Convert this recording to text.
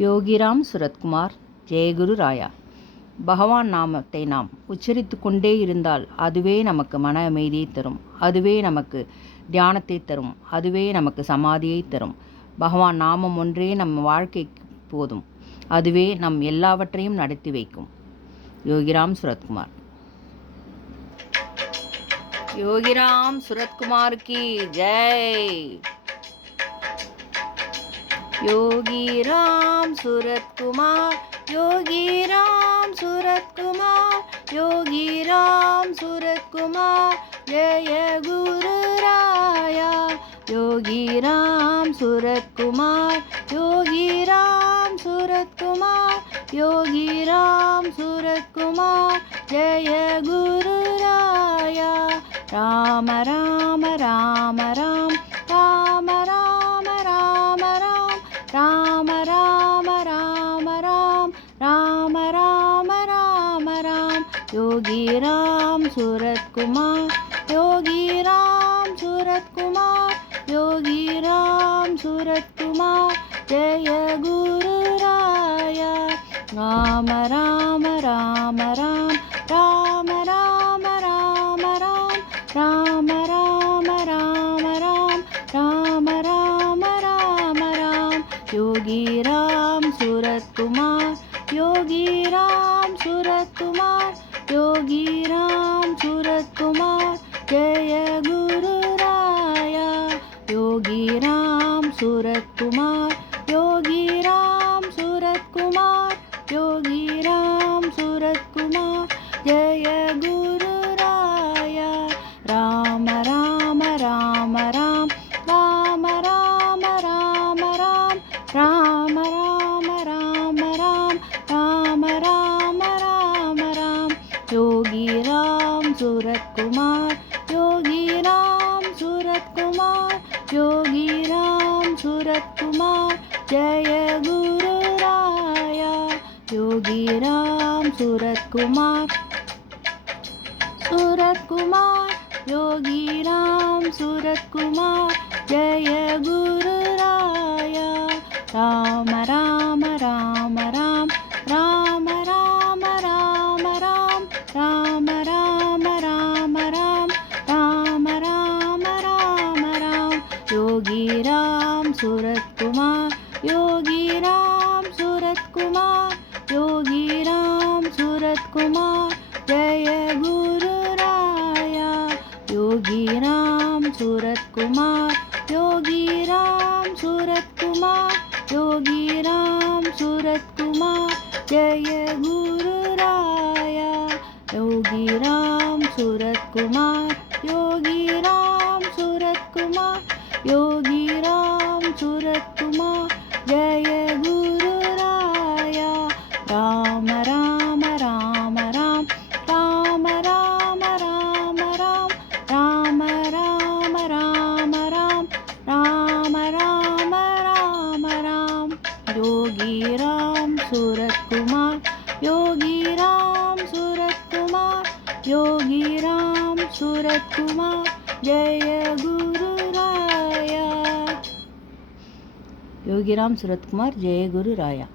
யோகிராம் சுரத்குமார். ஜெயகுரு ராயா. பகவான் நாமத்தை நாம் உச்சரித்து கொண்டே இருந்தால் அதுவே நமக்கு மன அமைதியை தரும், அதுவே நமக்கு தியானத்தை தரும், அதுவே நமக்கு சமாதியை தரும். பகவான் நாமம் ஒன்றே நம்ம வாழ்க்கைக்கு போதும், அதுவே நம் எல்லாவற்றையும் நடத்தி வைக்கும். யோகிராம் சுரத்குமார். யோகிராம் சுரத்குமார் கி ஜெய். योगीराम सूरतकुमार, योगीराम सूरतकुमार, योगीराम सूरतकुमार, जय गुरु राया. योगीराम सूरतकुमार, योगीराम सूरतकुमार, योगीराम सूरतकुमार, जय गुरु राया. राम राम राम राम राम राम राम राम राम राम राम राम राम राम राम. योगीराम सूरतकुमार, योगीराम सूरतकुमार, योगीराम सूरतकुमार, जय गुरु राया. राम राम राम राम राम राम राम राम राम राम राम राम राम राम राम. योगीराम सूरतकुमार, योगीराम सूरतकुमार, योगीराम सूरतकुमार, जय गुरु राया. योगीराम सूरतकुमार, योगीराम सूरतकुमार, योगीराम सूरतकुमार, जय गुरु राया. राम राम राम राम राम राम राम राम राम राम राम राम राम राम राम राम. योगीराम सूरतकुमार, योगीराम सूरतकुमार, योगीराम सूरतकुमार, जय गुरु राया. योगीराम सूरतकुमार, सूरतकुमार, योगीराम सूरतकुमार, जय गुरु राया. राम राम राम राम राम राम राम राम राम राम राम राम राम राम राम राम. योगीराम सूरतकुमार, योगीराम सूरतकुमार, योगीराम सूरतकुमार, जय गुरु राया. योगीराम सूरतकुमार, योगीराम सूरतकुमार, योगीराम सूरतकुमार, जय गुरु राया. योगीराम सूरतकुमार, योगीराम सूरतकुमार, योगीराम सूरतकुमार, जय गुरु राया. राम राम राम राम राम राम राम राम राम राम राम राम राम राम राम. योगीराम सूरतकुमार, योगीराम सूरतकुमार, योगीराम सूरतकुमार, जय गुरु राया. योगीराम सूरतकुमार, जय गुरु राया.